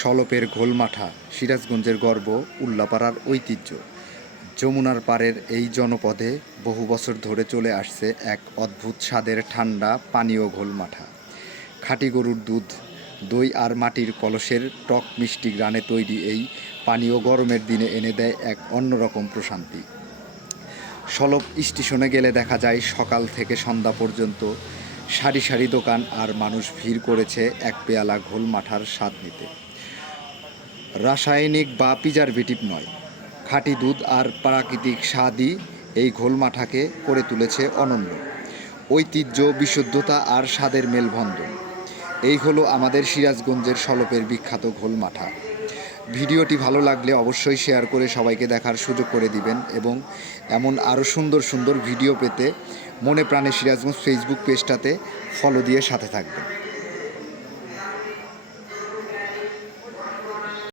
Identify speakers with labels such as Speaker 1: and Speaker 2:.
Speaker 1: সলপের ঘোলমাঠা সিরাজগঞ্জের গর্ব, উল্লাপাড়ার ঐতিহ্য। যমুনার পাড়ের এই জনপদে বহু বছর ধরে চলে আসছে এক অদ্ভুত স্বাদের ঠান্ডা পানীয় ঘোলমাঠা খাঁটি গরুর দুধ, দই আর মাটির কলসের টক মিষ্টি গ্রানে তৈরি এই পানীয় গরমের দিনে এনে দেয় এক অন্যরকম প্রশান্তি। সলপ স্টেশনে গেলে দেখা যায় সকাল থেকে সন্ধ্যা পর্যন্ত সারি সারি দোকান আর মানুষ ভিড় করেছে এক পেয়ালা ঘোল মাঠার স্বাদ নিতে। রাসায়নিক বা প্রিজারভেটিভ নয়। খাঁটি দুধ আর প্রাকৃতিক স্বাদই এই ঘোলমাঠাকে করে তুলেছে অনন্য। ঐতিহ্য, বিশুদ্ধতা আর স্বাদের মেলবন্ধন। এই হলো আমাদের সিরাজগঞ্জের সলপের বিখ্যাত ঘোলমাঠা। ভিডিওটি ভালো লাগলে অবশ্যই শেয়ার করে সবাইকে দেখার সুযোগ করে দিবেন এবং এমন আরও সুন্দর সুন্দর ভিডিও পেতে মনে প্রাণে সিরাজগঞ্জ ফেসবুক পেজটাতে ফলো দিয়ে সাথে থাকবেন।